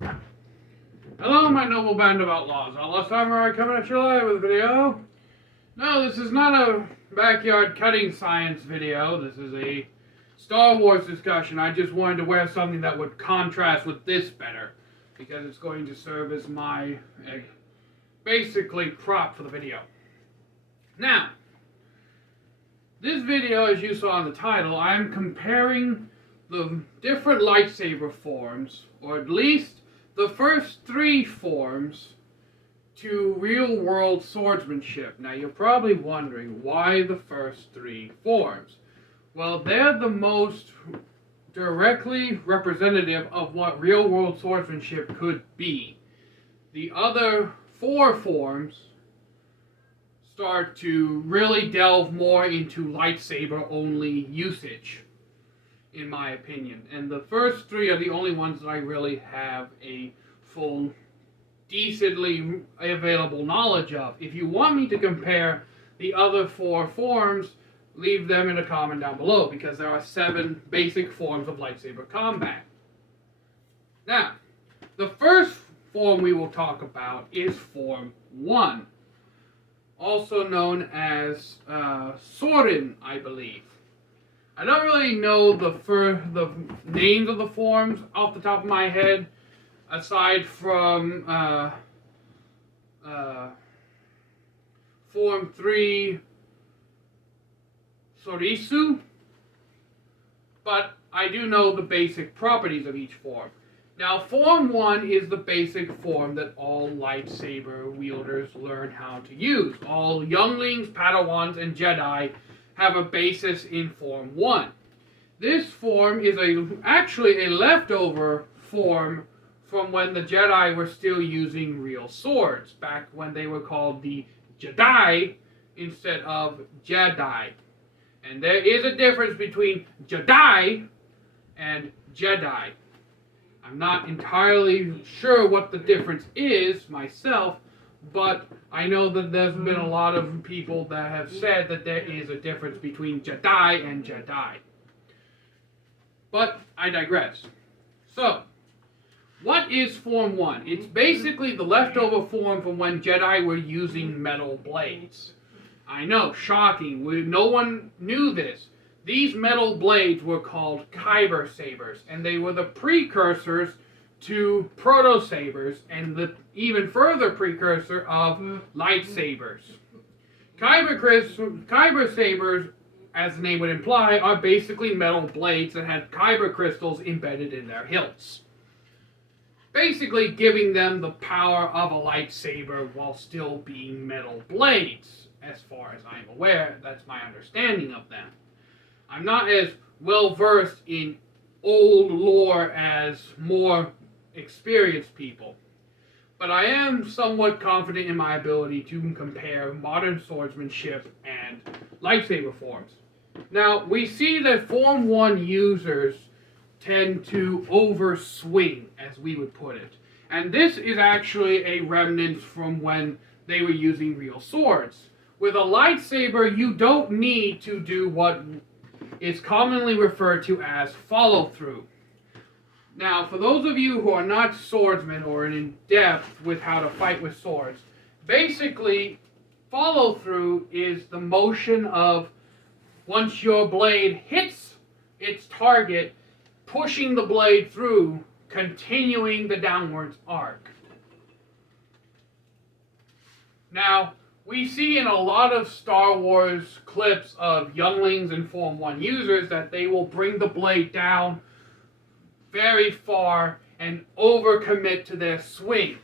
Hello, my noble band of outlaws. Outlaw Samurai coming at you live with a video. No, this is not a backyard cutting science video. This is a Star Wars discussion. I just wanted to wear something that would contrast with this better, because it's going to serve as my, basically, prop for the video. Now, this video, as you saw in the title, I'm comparing the different lightsaber forms, or at least the first three forms, to real-world swordsmanship. Now, you're probably wondering, why the first three forms? Well, they're the most directly representative of what real-world swordsmanship could be. The other four forms start to really delve more into lightsaber-only usage, in my opinion. And the first three are the only ones that I really have a full, decently available knowledge of. If you want me to compare the other four forms, leave them in a comment down below, because there are 7 basic forms of lightsaber combat. Now, the first form we will talk about is Form 1, also known as Sorin, I believe. I don't really know the names of the forms off the top of my head, aside from Form 3, Sorisu, but I do know the basic properties of each form. Now, Form 1 is the basic form that all lightsaber wielders learn how to use. All younglings, Padawans, and Jedi have a basis in Form 1. This form is actually a leftover form from when the Jedi were still using real swords, back when they were called the Jedi instead of Jedi. And there is a difference between Jedi and Jedi. I'm not entirely sure what the difference is myself, but I know that there's been a lot of people that have said that there is a difference between Jedi and Jedi. But I digress. So, what is Form 1? It's basically the leftover form from when Jedi were using metal blades. I know, shocking. No one knew this. These metal blades were called kyber sabers, and they were the precursors to proto-sabers, and the even further precursor of lightsabers. Kyber sabers, as the name would imply, are basically metal blades that had kyber crystals embedded in their hilts, basically giving them the power of a lightsaber while still being metal blades. As far as I'm aware, that's my understanding of them. I'm not as well versed in old lore as more experienced people, but I am somewhat confident in my ability to compare modern swordsmanship and lightsaber forms. Now, we see that Form 1 users tend to overswing, as we would put it. And this is actually a remnant from when they were using real swords. With a lightsaber, you don't need to do what is commonly referred to as follow-through. Now, for those of you who are not swordsmen or in depth with how to fight with swords, basically, follow-through is the motion of, once your blade hits its target, pushing the blade through, continuing the downwards arc. Now, we see in a lot of Star Wars clips of younglings and Form 1 users that they will bring the blade down very far and overcommit to their swing,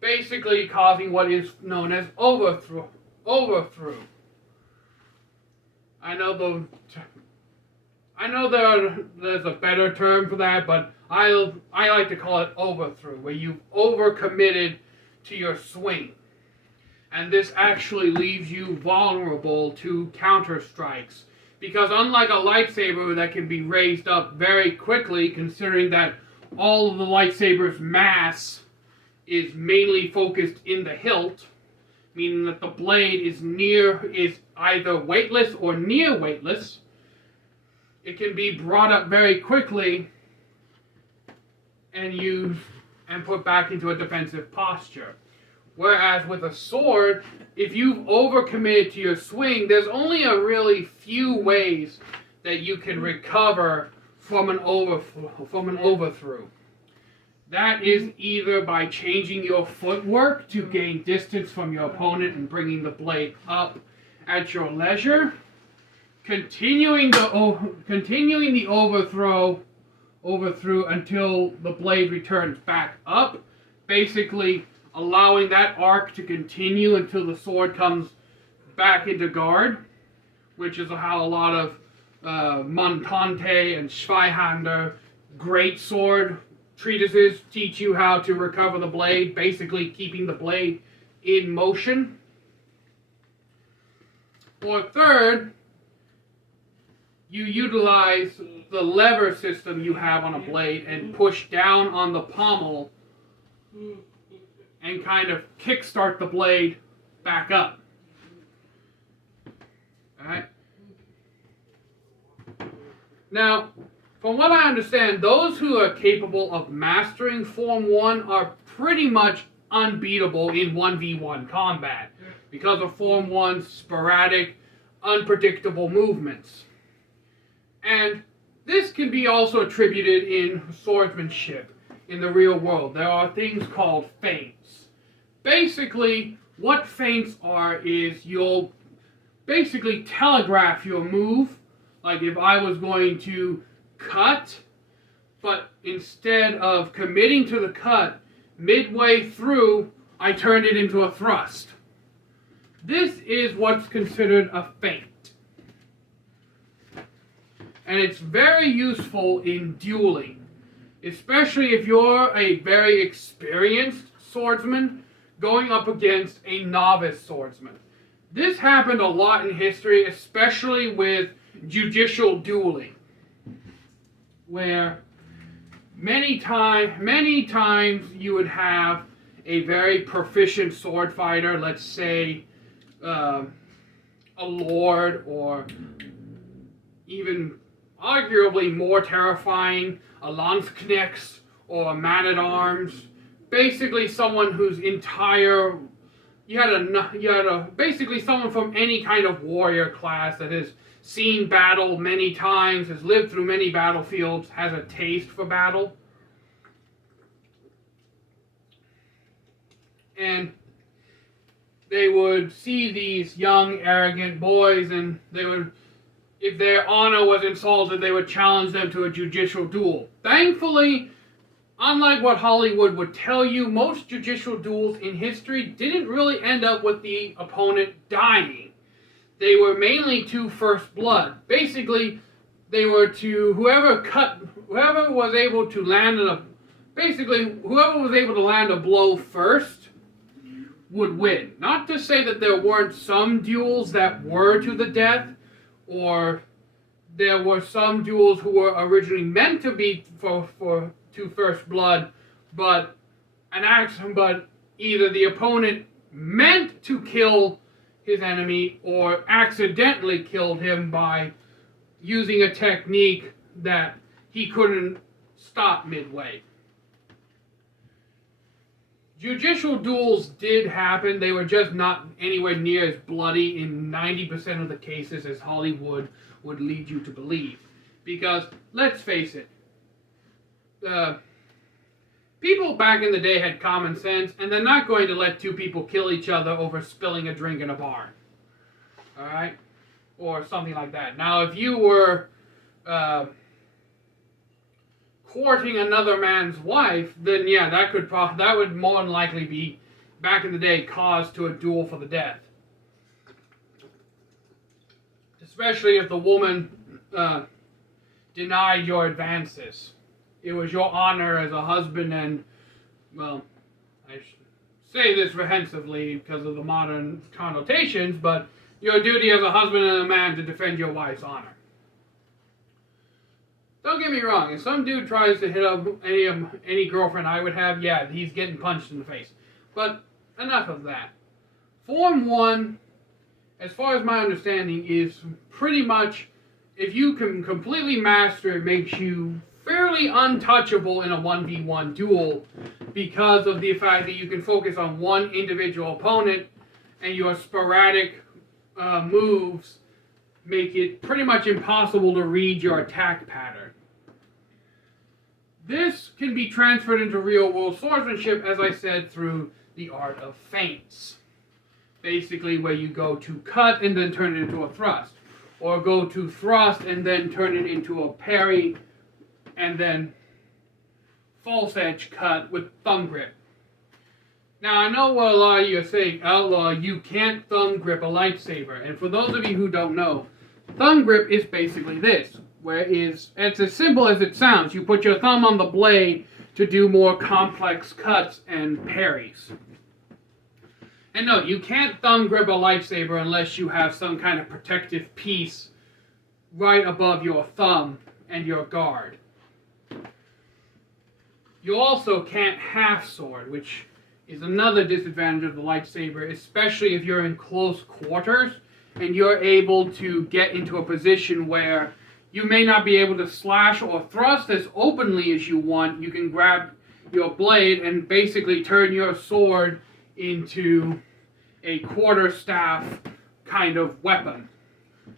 basically causing what is known as overthrow. I know there's a better term for that, but I like to call it overthrow, where you've overcommitted to your swing. And this actually leaves you vulnerable to counter strikes, because unlike a lightsaber that can be raised up very quickly, considering that all of the lightsaber's mass is mainly focused in the hilt, meaning that the blade is either weightless or near weightless, it can be brought up very quickly and put back into a defensive posture. Whereas with a sword, if you've overcommitted to your swing, there's only a really few ways that you can recover from an overthrow. That is either by changing your footwork to gain distance from your opponent and bringing the blade up at your leisure, continuing the overthrow until the blade returns back up, basically allowing that arc to continue until the sword comes back into guard, which is how a lot of Montante and Zweihander great sword treatises teach you how to recover the blade, basically keeping the blade in motion. Or third, you utilize the lever system you have on a blade and push down on the pommel and kind of kickstart the blade back up. Alright? Now, from what I understand, those who are capable of mastering Form 1 are pretty much unbeatable in 1v1 combat because of Form 1's sporadic, unpredictable movements. And this can be also attributed in swordsmanship in the real world. There are things called feints. Basically, what feints are is you'll basically telegraph your move. Like if I was going to cut, but instead of committing to the cut, midway through, I turned it into a thrust. This is what's considered a feint. And it's very useful in dueling, especially if you're a very experienced swordsman going up against a novice swordsman. This happened a lot in history, especially with judicial dueling, where many times you would have a very proficient sword fighter, let's say a lord, or even arguably more terrifying, a Landsknecht or a man-at-arms, basically someone whose entire basically someone from any kind of warrior class that has seen battle many times, has lived through many battlefields, has a taste for battle. And they would see these young, arrogant boys, and they would, if their honor was insulted, they would challenge them to a judicial duel. Thankfully, unlike what Hollywood would tell you, most judicial duels in history didn't really end up with the opponent dying. They were mainly to first blood. Basically, they were to whoever was able to land a blow first would win. Not to say that there weren't some duels that were to the death, or there were some duels who were originally meant to be to first blood, but either the opponent meant to kill his enemy or accidentally killed him by using a technique that he couldn't stop midway. Judicial duels did happen. They were just not anywhere near as bloody in 90% of the cases as Hollywood would lead you to believe. Because, let's face it, people back in the day had common sense, and they're not going to let two people kill each other over spilling a drink in a barn. Alright? Or something like that. Now, if you were courting another man's wife, then yeah, that would more than likely be, back in the day, cause to a duel for the death. Especially if the woman denied your advances. It was your honor as a husband and, well, I say this rehensively because of the modern connotations, but your duty as a husband and a man to defend your wife's honor. Don't get me wrong, if some dude tries to hit up any girlfriend I would have, yeah, he's getting punched in the face. But enough of that. Form 1, as far as my understanding, is pretty much, if you can completely master it, makes you fairly untouchable in a 1v1 duel because of the fact that you can focus on one individual opponent and your sporadic moves make it pretty much impossible to read your attack pattern. This can be transferred into real-world swordsmanship, as I said, through the art of feints. Basically, where you go to cut and then turn it into a thrust, or go to thrust and then turn it into a parry, and then false edge cut with thumb grip. Now, I know what a lot of you are saying, Outlaw, you can't thumb grip a lightsaber. And for those of you who don't know, thumb grip is basically this, where it's as simple as it sounds. You put your thumb on the blade to do more complex cuts and parries. And no, you can't thumb grip a lightsaber unless you have some kind of protective piece right above your thumb and your guard. You also can't half sword, which is another disadvantage of the lightsaber, especially if you're in close quarters and you're able to get into a position where you may not be able to slash or thrust as openly as you want. You can grab your blade and basically turn your sword into a quarterstaff kind of weapon,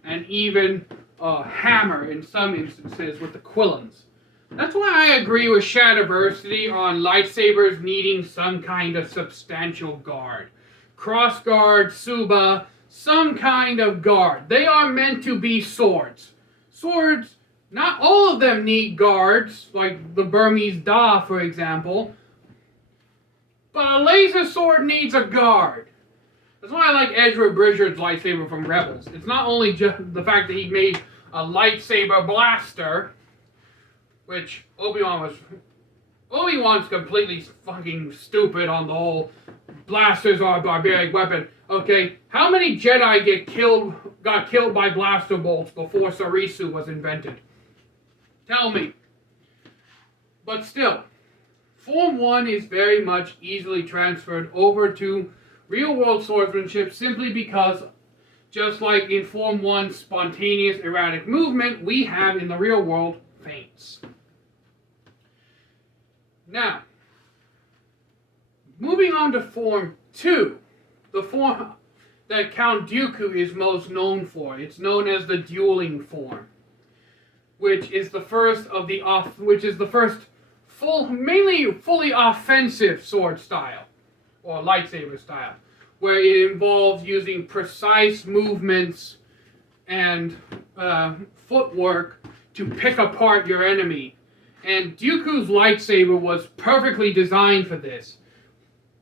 and even a hammer in some instances with the quillons. That's why I agree with Shadiversity on lightsabers needing some kind of substantial guard. Cross guard, Suba, some kind of guard. They are meant to be swords. Swords, not all of them need guards, like the Burmese Da, for example. But a laser sword needs a guard. That's why I like Ezra Bridger's lightsaber from Rebels. It's not only just the fact that he made a lightsaber blaster, which Obi-Wan's completely fucking stupid on the whole blasters are a barbaric weapon. Okay, how many Jedi got killed by blaster bolts before Sarisu was invented? Tell me. But still, Form 1 is very much easily transferred over to real-world swordsmanship simply because, just like in Form 1 spontaneous erratic movement, we have in the real world feints. Now, moving on to Form 2, the form that Count Dooku is most known for. It's known as the dueling form, which is the first mainly fully offensive sword style, or lightsaber style, where it involves using precise movements and footwork to pick apart your enemy. And Dooku's lightsaber was perfectly designed for this.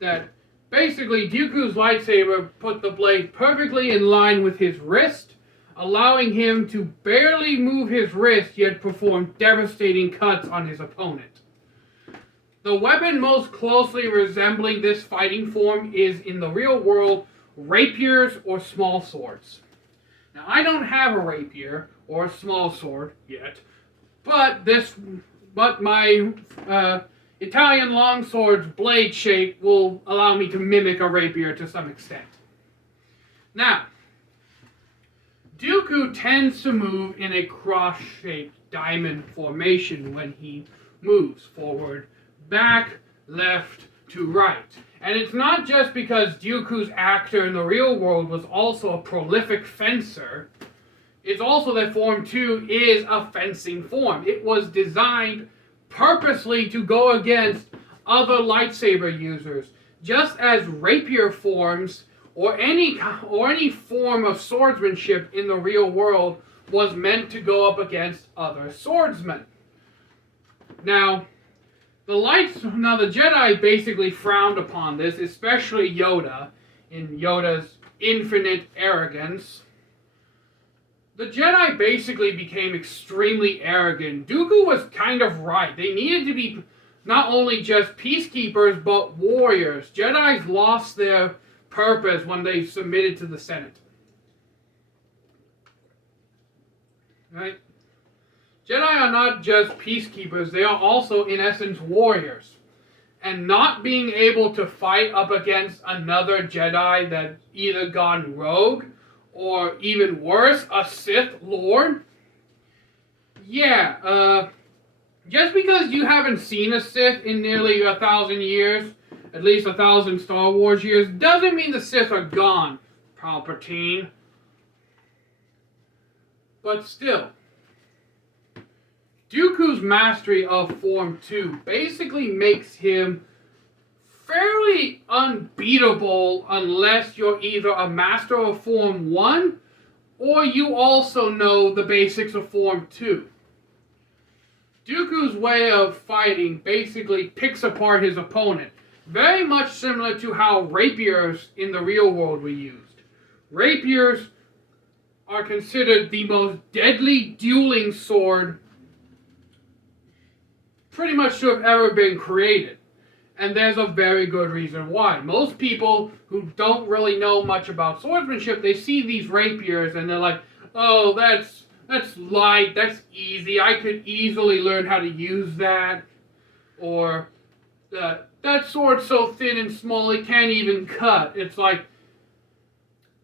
That basically Dooku's lightsaber put the blade perfectly in line with his wrist, allowing him to barely move his wrist yet perform devastating cuts on his opponent. The weapon most closely resembling this fighting form is, in the real world, rapiers or small swords. Now, I don't have a rapier or a small sword yet, but my Italian longsword's blade shape will allow me to mimic a rapier to some extent. Now, Dooku tends to move in a cross-shaped diamond formation when he moves forward, back, left, to right. And it's not just because Dooku's actor in the real world was also a prolific fencer. It's also that Form 2 is a fencing form. It was designed purposely to go against other lightsaber users, just as rapier forms or any form of swordsmanship in the real world was meant to go up against other swordsmen. Now, the Jedi basically frowned upon this, especially Yoda, in Yoda's infinite arrogance. The Jedi basically became extremely arrogant. Dooku was kind of right. They needed to be not only just peacekeepers, but warriors. Jedis lost their purpose when they submitted to the Senate. Right? Jedi are not just peacekeepers, they are also, in essence, warriors. And not being able to fight up against another Jedi that either gone rogue, or even worse, a Sith Lord? Yeah, Just because you haven't seen a Sith in nearly 1,000 years, at least 1,000 Star Wars years, doesn't mean the Sith are gone, Palpatine. But still, Dooku's mastery of Form 2 basically makes him fairly unbeatable unless you're either a master of Form 1 or you also know the basics of Form 2. Dooku's way of fighting basically picks apart his opponent, very much similar to how rapiers in the real world were used. Rapiers are considered the most deadly dueling sword pretty much to have ever been created. And there's a very good reason why. Most people who don't really know much about swordsmanship, they see these rapiers and they're like, oh, that's light, that's easy, I could easily learn how to use that. Or, that sword's so thin and small it can't even cut. It's like,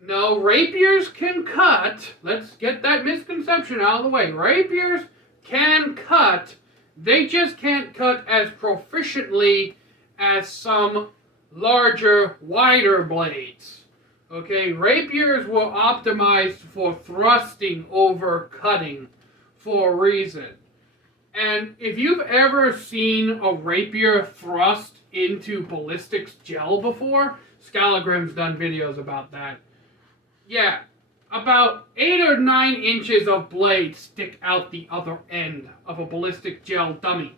no, rapiers can cut. Let's get that misconception out of the way. Rapiers can cut. They just can't cut as proficiently as some larger, wider blades. Okay, rapiers were optimized for thrusting over cutting for a reason. And if you've ever seen a rapier thrust into ballistics gel before, Scalagrim's done videos about that. Yeah, about 8 or 9 inches of blade stick out the other end of a ballistic gel dummy.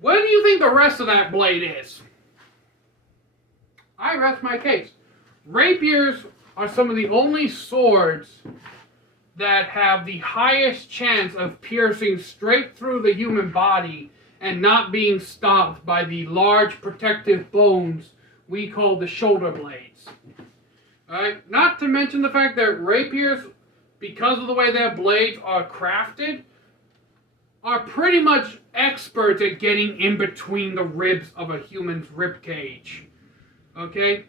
Where do you think the rest of that blade is? I rest my case. Rapiers are some of the only swords that have the highest chance of piercing straight through the human body and not being stopped by the large protective bones we call the shoulder blades. Alright? Not to mention the fact that rapiers, because of the way their blades are crafted, are pretty much experts at getting in between the ribs of a human's rib cage. Okay?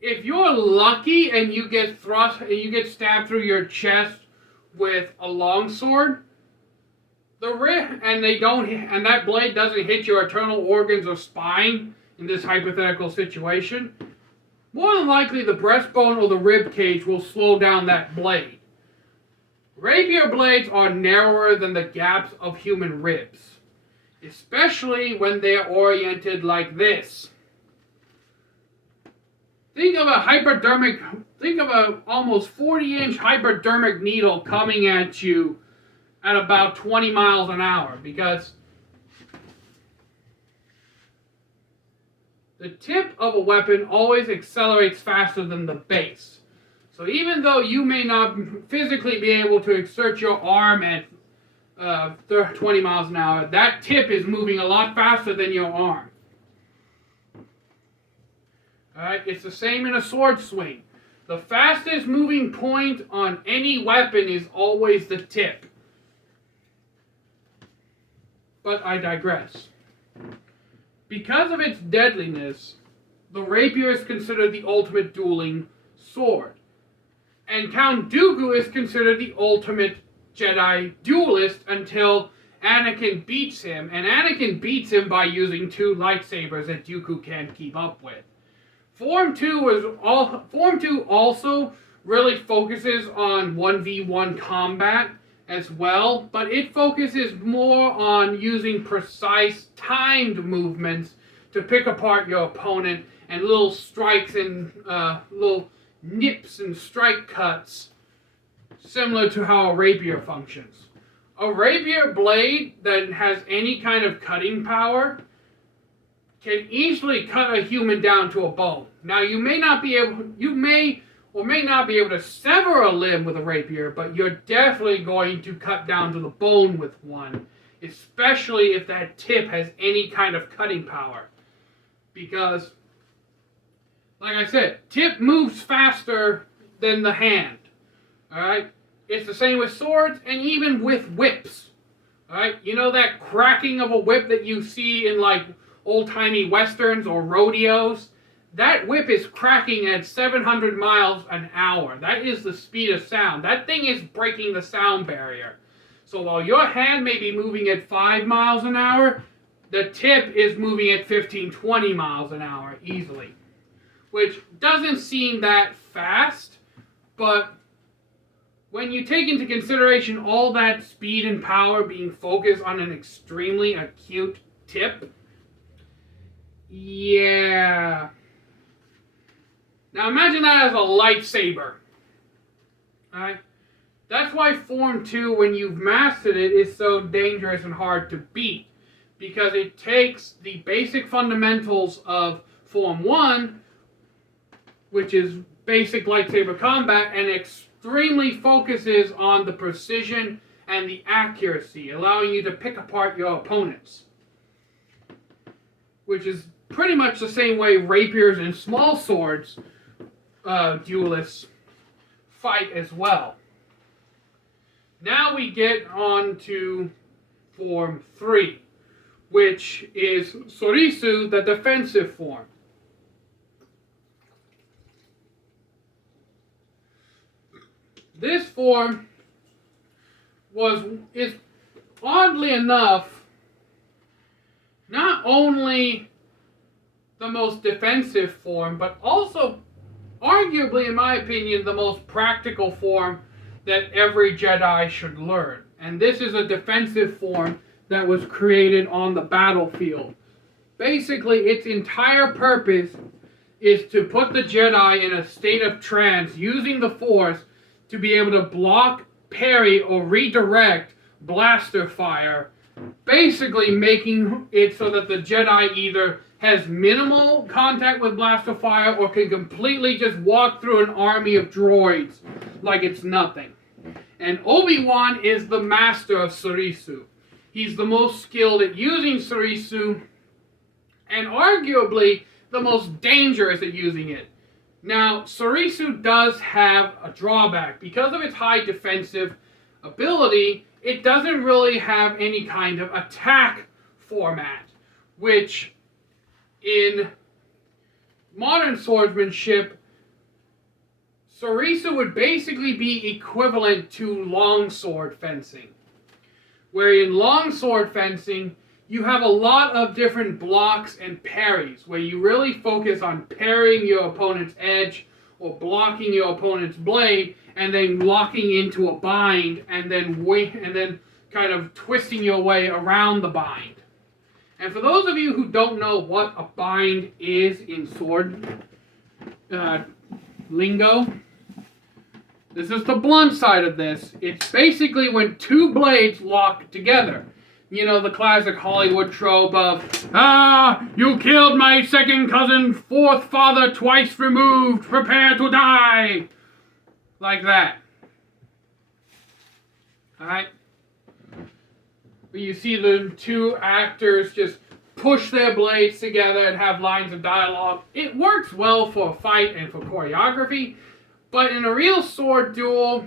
If you're lucky and you get stabbed through your chest with a longsword, and that blade doesn't hit your internal organs or spine in this hypothetical situation, more than likely the breastbone or the rib cage will slow down that blade. Rapier blades are narrower than the gaps of human ribs, especially when they're oriented like this. Think of a almost 40-inch hypodermic needle coming at you at about 20 miles an hour, because the tip of a weapon always accelerates faster than the base. So even though you may not physically be able to exert your arm at 20 miles an hour, that tip is moving a lot faster than your arm. Alright, it's the same in a sword swing. The fastest moving point on any weapon is always the tip. But I digress. Because of its deadliness, the rapier is considered the ultimate dueling sword. And Count Dooku is considered the ultimate Jedi duelist until Anakin beats him. And Anakin beats him by using 2 lightsabers that Dooku can't keep up with. Form 2 also really focuses on 1v1 combat as well, but it focuses more on using precise timed movements to pick apart your opponent, and little strikes and little nips and strike cuts, similar to how a rapier functions. A rapier blade that has any kind of cutting power can easily cut a human down to a bone. Now, you may or may not be able to sever a limb with a rapier, but you're definitely going to cut down to the bone with one, especially if that tip has any kind of cutting power. Because, like I said, tip moves faster than the hand. Alright? It's the same with swords and even with whips. Alright? You know that cracking of a whip that you see in like old-timey westerns or rodeos? That whip is cracking at 700 miles an hour. That is the speed of sound. That thing is breaking the sound barrier. So while your hand may be moving at 5 miles an hour, the tip is moving at 15, 20 miles an hour easily. Which doesn't seem that fast, but when you take into consideration all that speed and power being focused on an extremely acute tip, yeah. Now imagine that as a lightsaber. Alright? That's why Form 2, when you've mastered it, is so dangerous and hard to beat. Because it takes the basic fundamentals of Form 1, which is basic lightsaber combat, and extremely focuses on the precision and the accuracy, allowing you to pick apart your opponents. Which is pretty much the same way rapiers and small swords duelists fight as well. Now we get on to Form 3, which is Sorisu, the defensive form. This form is oddly enough not only the most defensive form, but also arguably, in my opinion, the most practical form that every Jedi should learn. And this is a defensive form that was created on the battlefield. Basically, its entire purpose is to put the Jedi in a state of trance using the Force to be able to block, parry, or redirect blaster fire, basically making it so that the Jedi either has minimal contact with blaster fire or can completely just walk through an army of droids like it's nothing. And Obi-Wan is the master of Sorisu. He's the most skilled at using Sorisu and arguably the most dangerous at using it. Now, Sorisu does have a drawback. Because of its high defensive ability, it doesn't really have any kind of attack format, which in modern swordsmanship, Sorisu would basically be equivalent to longsword fencing. Where in longsword fencing, you have a lot of different blocks and parries, where you really focus on parrying your opponent's edge or blocking your opponent's blade, and then locking into a bind, and then kind of twisting your way around the bind. And for those of you who don't know what a bind is in sword lingo, this is the blunt side of this. It's basically when two blades lock together. You know, the classic Hollywood trope of, you killed my second cousin, fourth father twice removed, prepare to die. Like that. Alright? But you see the two actors just push their blades together and have lines of dialogue. It works well for a fight and for choreography, but in a real sword duel,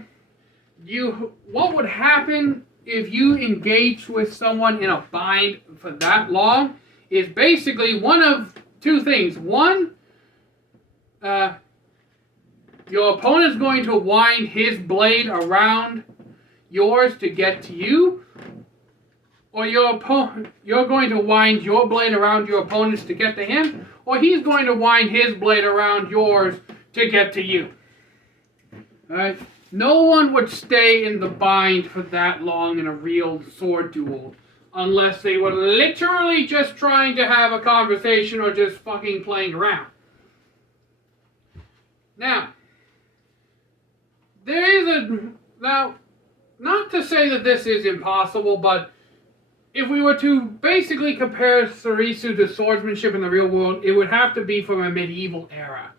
what would happen if you engaged with someone in a bind for that long is basically one of two things. One, your opponent's going to wind his blade around yours to get to you, or you're going to wind your blade around your opponent's to get to him, or he's going to wind his blade around yours to get to you. Alright? No one would stay in the bind for that long in a real sword duel unless they were literally just trying to have a conversation or just fucking playing around. Now, not to say that this is impossible, but if we were to basically compare Sorisu to swordsmanship in the real world, it would have to be from a medieval era,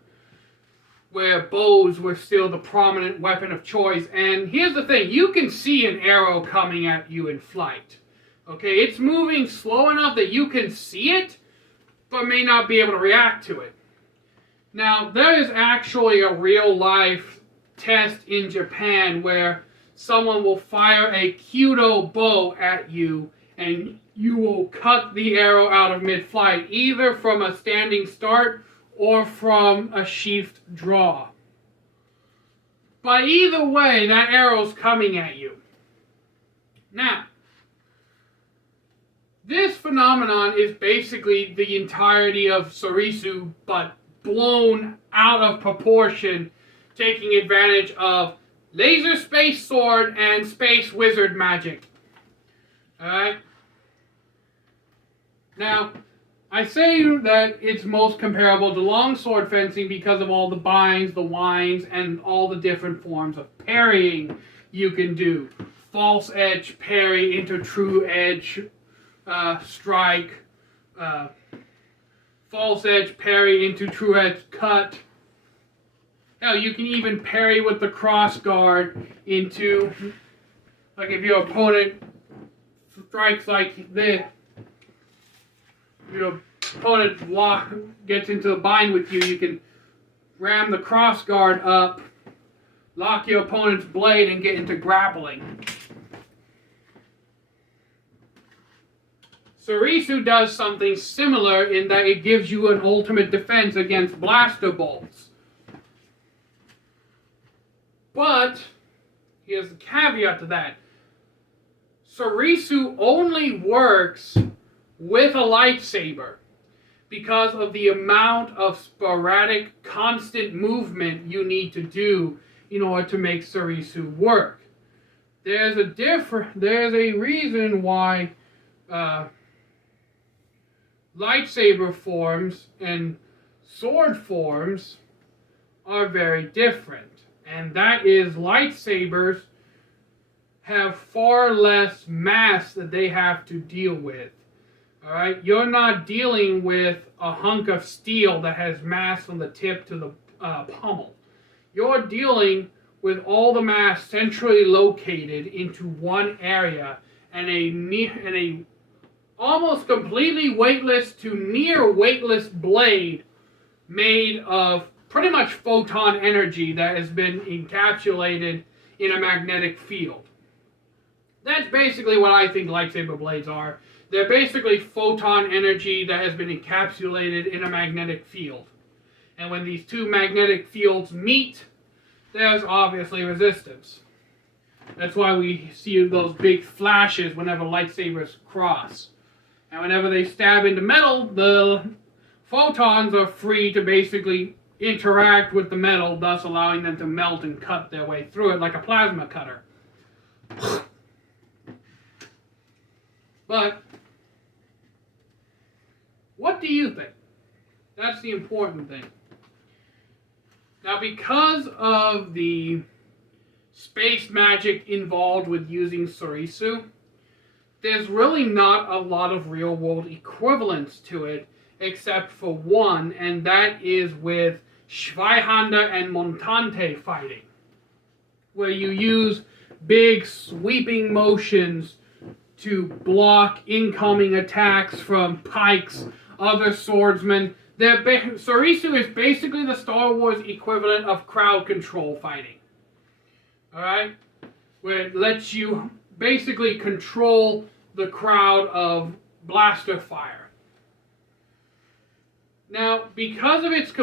where bows were still the prominent weapon of choice. And here's the thing, you can see an arrow coming at you in flight. Okay, it's moving slow enough that you can see it, but may not be able to react to it. Now, there is actually a real-life test in Japan where someone will fire a Kyudo bow at you, and you will cut the arrow out of mid-flight, either from a standing start or from a sheathed draw. But either way, that arrow's coming at you. Now, this phenomenon is basically the entirety of Sorisu, but blown out of proportion, taking advantage of laser space sword and space wizard magic. Alright? Now, I say that it's most comparable to longsword fencing because of all the binds, the winds, and all the different forms of parrying you can do. False edge parry into true edge strike, false edge parry into true edge cut. Hell, you can even parry with the cross guard into, like if your opponent strikes like this, your opponent gets into a bind with you, you can ram the cross guard up, lock your opponent's blade, and get into grappling. Sorisu does something similar in that it gives you an ultimate defense against blaster bolts. But, here's the caveat to that. Sorisu only works with a lightsaber because of the amount of sporadic, constant movement you need to do in order to make Sorisu work. There's a reason why lightsaber forms and sword forms are very different. And that is, lightsabers have far less mass that they have to deal with. Alright? You're not dealing with a hunk of steel that has mass from the tip to the pommel. You're dealing with all the mass centrally located into one area and a almost completely weightless to near weightless blade made of pretty much photon energy that has been encapsulated in a magnetic field. That's basically what I think lightsaber blades are. They're basically photon energy that has been encapsulated in a magnetic field. And when these two magnetic fields meet, there's obviously resistance. That's why we see those big flashes whenever lightsabers cross. And whenever they stab into metal, the photons are free to basically interact with the metal, thus allowing them to melt and cut their way through it like a plasma cutter. But, what do you think? That's the important thing. Now, because of the space magic involved with using Sorisu, there's really not a lot of real-world equivalents to it, except for one, and that is with Zweihanda and Montante fighting, where you use big sweeping motions to block incoming attacks from pikes, other swordsmen. Sorisu is basically the Star Wars equivalent of crowd control fighting. Alright? Where it lets you basically control the crowd of blaster fire. Now, because of its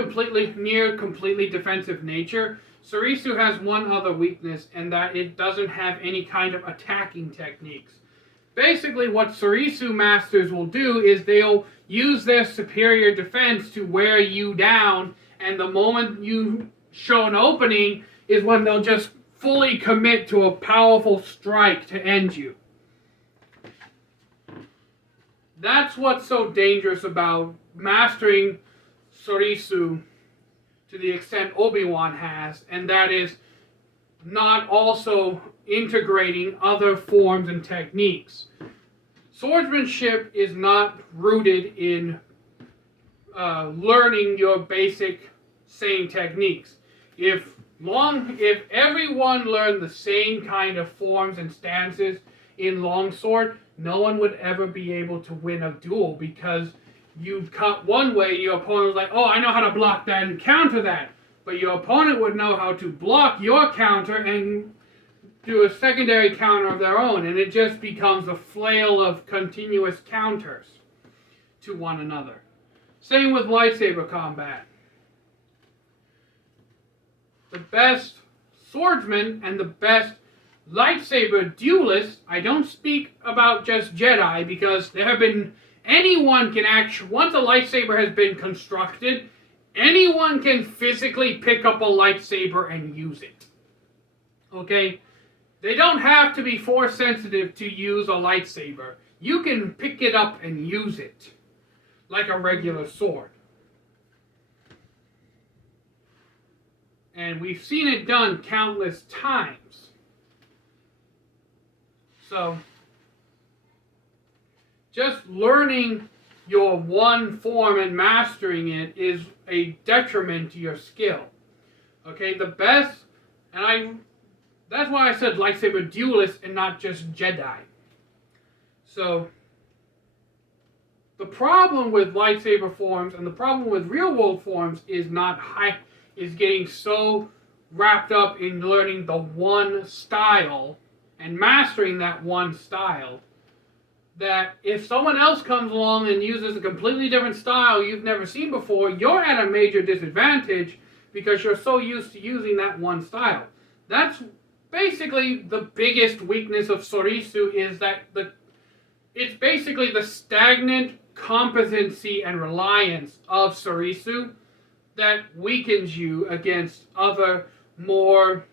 near completely defensive nature, Sorisu has one other weakness, and that it doesn't have any kind of attacking techniques. Basically, what Sorisu masters will do is they'll use their superior defense to wear you down, and the moment you show an opening is when they'll just fully commit to a powerful strike to end you. That's what's so dangerous about mastering Sorisu to the extent Obi-Wan has, and that is not also integrating other forms and techniques. Swordsmanship is not rooted in learning your basic same techniques. If everyone learned the same kind of forms and stances in longsword, no one would ever be able to win a duel, because you cut one way, your opponent was like, oh, I know how to block that and counter that. But your opponent would know how to block your counter and do a secondary counter of their own, and it just becomes a flail of continuous counters to one another. Same with lightsaber combat. The best swordsmen and the best lightsaber duelists, I don't speak about just Jedi, because there have been, anyone can actually, once a lightsaber has been constructed, anyone can physically pick up a lightsaber and use it. Okay? They don't have to be force sensitive to use a lightsaber. You can pick it up and use it like a regular sword. And we've seen it done countless times. So, just learning your one form and mastering it is a detriment to your skill. Okay, the best, that's why I said lightsaber duelist and not just Jedi. So, the problem with lightsaber forms and the problem with real world forms is is getting so wrapped up in learning the one style and mastering that one style, that if someone else comes along and uses a completely different style you've never seen before, you're at a major disadvantage because you're so used to using that one style. That's basically the biggest weakness of Sorisu, is that it's basically the stagnant competency and reliance of Sorisu that weakens you against other more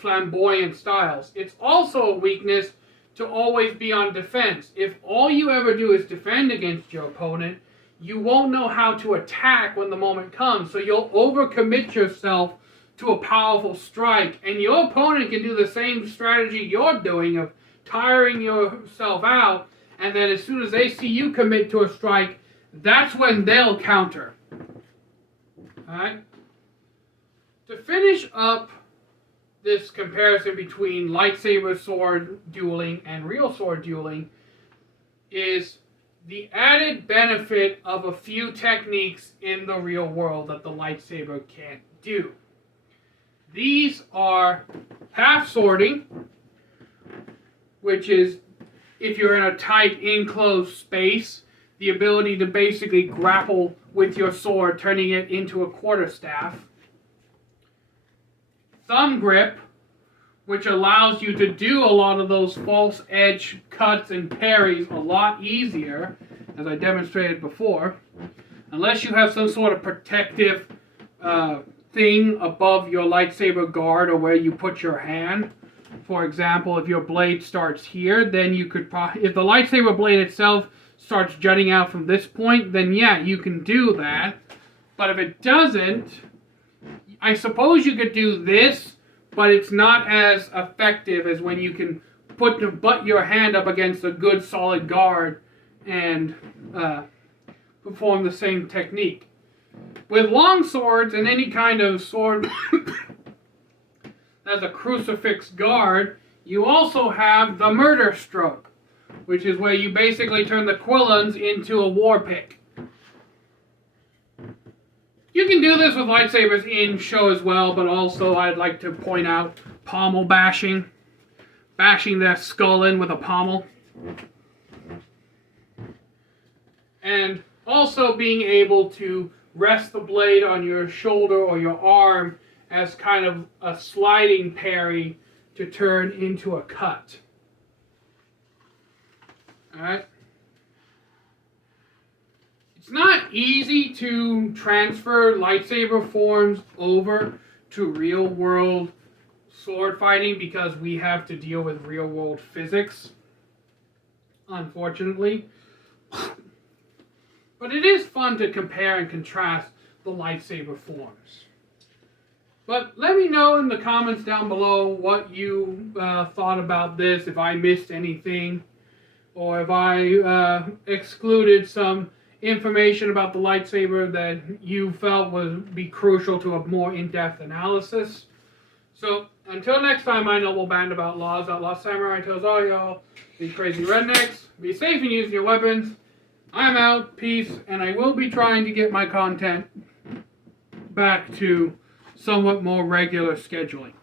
flamboyant styles. It's also a weakness to always be on defense. If all you ever do is defend against your opponent, you won't know how to attack when the moment comes. So you'll overcommit yourself to a powerful strike, and your opponent can do the same strategy you're doing of tiring yourself out, and then as soon as they see you commit to a strike, that's when they'll counter. Alright? To finish up this comparison between lightsaber sword dueling and real sword dueling is the added benefit of a few techniques in the real world that the lightsaber can't do. These are half swording, which is, if you're in a tight enclosed space, the ability to basically grapple with your sword, turning it into a quarterstaff. Thumb grip, which allows you to do a lot of those false edge cuts and parries a lot easier, as I demonstrated before, unless you have some sort of protective thing above your lightsaber guard or where you put your hand. For example, if your blade starts here, then you could if the lightsaber blade itself starts jutting out from this point, then yeah, you can do that. But if it doesn't, I suppose you could do this, but it's not as effective as when you can butt your hand up against a good solid guard and perform the same technique. With long swords and any kind of sword as a crucifix guard, you also have the murder stroke, which is where you basically turn the Quillons into a war pick. You can do this with lightsabers in show as well, but also I'd like to point out pommel bashing. Bashing their skull in with a pommel. And also being able to rest the blade on your shoulder or your arm as kind of a sliding parry to turn into a cut. Alright? It's not easy to transfer lightsaber forms over to real world sword fighting because we have to deal with real world physics, unfortunately. But it is fun to compare and contrast the lightsaber forms. But let me know in the comments down below what you thought about this, if I missed anything, or if I excluded some information about the lightsaber that you felt would be crucial to a more in-depth analysis. So, until next time, my noble band of outlaws samurai tells all y'all, these crazy rednecks, be safe in using your weapons. I'm out, peace, and I will be trying to get my content back to somewhat more regular scheduling.